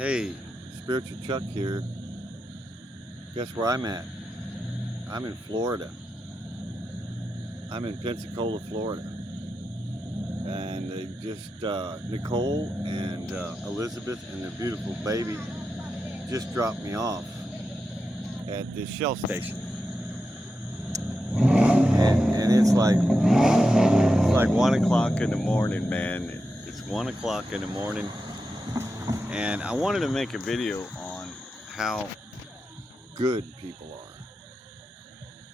Hey, Spiritual Chuck here. Guess where I'm at? I'm in Florida. I'm in Pensacola, Florida. And they just, Nicole and Elizabeth and their beautiful baby just dropped me off at the Shell station. And it's like 1 o'clock in the morning, man. It's 1 o'clock in the morning. And I wanted to make a video on how good people are.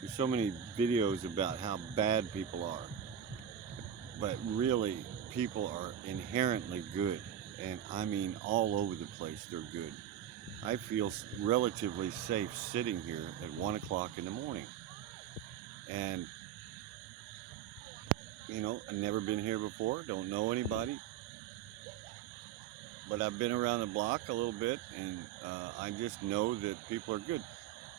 There's so many videos about how bad people are. But really, people are inherently good, and I mean all over the place they're good. I feel relatively safe sitting here at 1 o'clock in the morning. And, I've never been here before, don't know anybody, but I've been around the block a little bit, and I just know that people are good.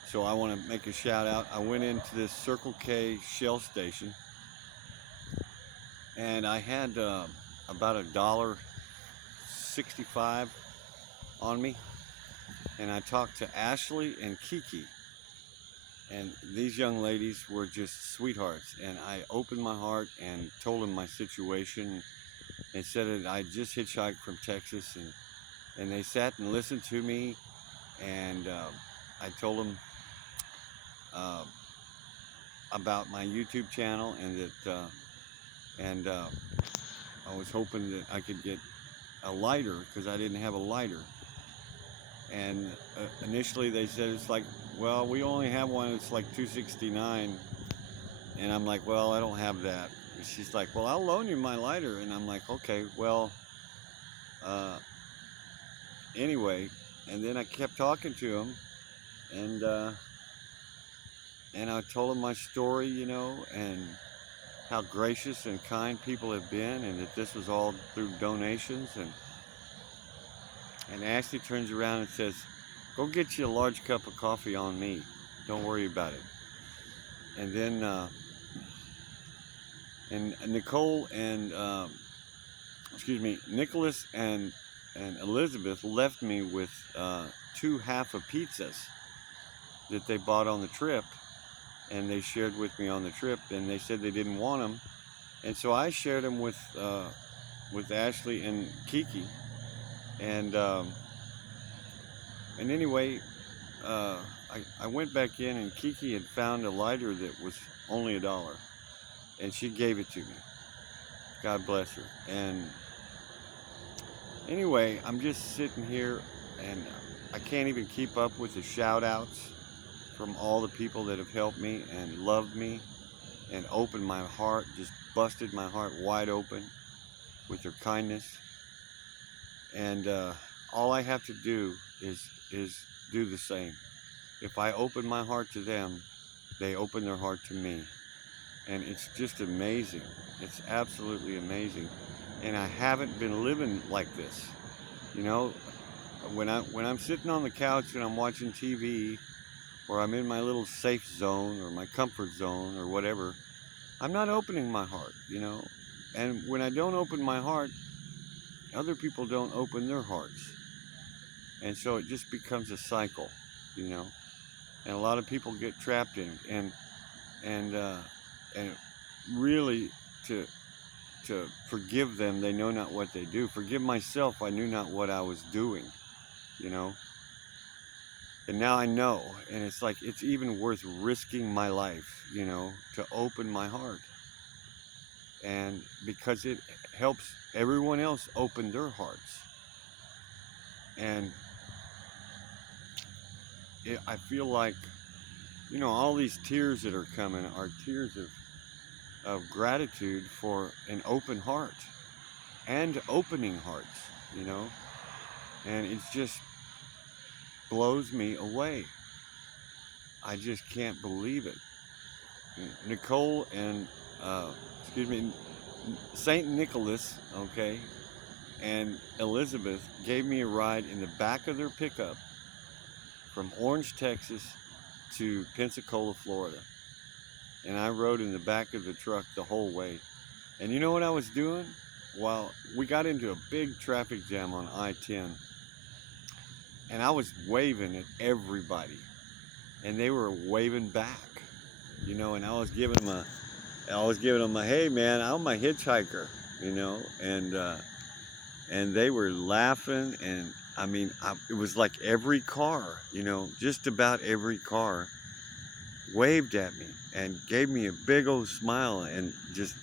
So I want to make a shout out. I went into this Circle K Shell station, and I had about $1.65 on me, and I talked to Ashley and Kiki, and these young ladies were just sweethearts, and I opened my heart and told them my situation. They said that I just hitchhiked from Texas, and they sat and listened to me, and I told them uh, about my YouTube channel, and that I was hoping that I could get a lighter because I didn't have a lighter. And initially they said, it's like, well, we only have one that's like $2.69. And I'm like, well, I don't have that. And she's like, well, I'll loan you my lighter. And I'm like, okay, well, uh, anyway. And then I kept talking to him, and I told him my story, and how gracious and kind people have been, and that this was all through donations. And Ashley turns around and says, go get you a large cup of coffee on me. Don't worry about it. And then, and Nicole and, Nicholas and Elizabeth left me with 2 half of pizzas that they bought on the trip, and they shared with me on the trip, and they said they didn't want them. And so I shared them with Ashley and Kiki. And anyway, I went back in, and Kiki had found a lighter that was only $1, and she gave it to me. God bless her. And anyway, I'm just sitting here, and I can't even keep up with the shout outs from all the people that have helped me and loved me and opened my heart, just busted my heart wide open with their kindness. And all I have to do is do the same. If I open my heart to them, they open their heart to me. And it's just amazing. It's absolutely amazing. And I haven't been living like this. When I'm sitting on the couch and I'm watching TV, or I'm in my little safe zone or my comfort zone or whatever, I'm not opening my heart, And when I don't open my heart, other people don't open their hearts. And so it just becomes a cycle, And a lot of people get trapped in it. And really, to forgive them, they know not what they do. Forgive myself, I knew not what I was doing, And now I know, and it's like, it's even worth risking my life, to open my heart. And because it helps everyone else open their hearts. And I feel like, all these tears that are coming are tears of gratitude for an open heart and opening hearts, And it just blows me away. I just can't believe it. Nicole and, St. Nicholas, okay, and Elizabeth gave me a ride in the back of their pickup from Orange, Texas to Pensacola, Florida. And I rode in the back of the truck the whole way. And you know what I was doing? Well, we got into a big traffic jam on I-10. and I was waving at everybody, and they were waving back, you know, and I was giving them a, hey man, I'm a hitchhiker, you know, and they were laughing, and I mean, it was like every car, you know, just about every car waved at me and gave me a big old smile and just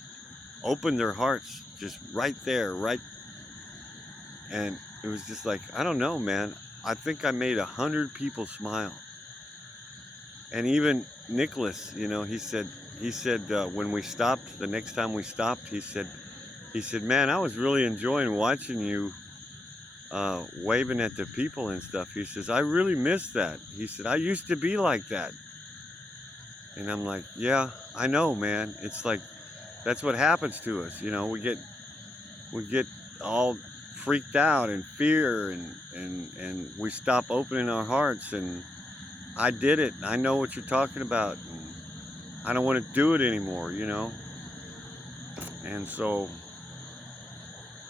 opened their hearts just right there, right. And it was just like, I don't know, man. I think I made 100 people smile. And even Nicholas, you know, he said when we stopped, the next time we stopped, he said, man, I was really enjoying watching you waving at the people and stuff. He says, I really miss that. He said, I used to be like that. And I'm like, yeah, I know, man. It's like, that's what happens to us. You know, we get all freaked out and fear, and we stop opening our hearts. And I did it. I know what you're talking about. And I don't want to do it anymore, you know. And so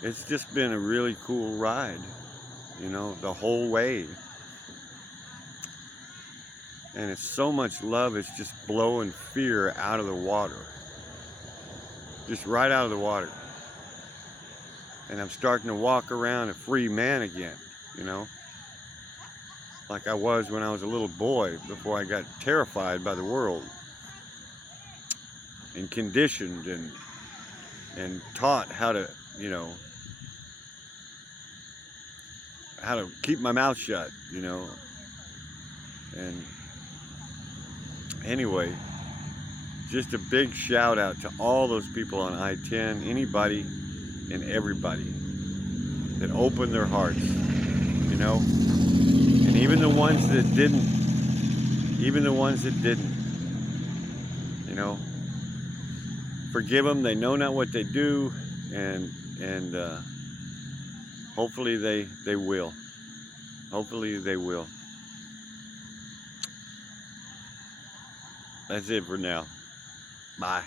it's just been a really cool ride, you know, the whole way. And it's so much love, it's just blowing fear out of the water. Just right out of the water. And I'm starting to walk around a free man again, you know? Like I was when I was a little boy before I got terrified by the world. And conditioned and taught how to, you know, how to keep my mouth shut, you know. And anyway, just a big shout out to all those people on I-10, anybody and everybody that opened their hearts, you know, and even the ones that didn't, you know, forgive them. They know not what they do, and hopefully they will. Hopefully they will. That's it for now. Bye.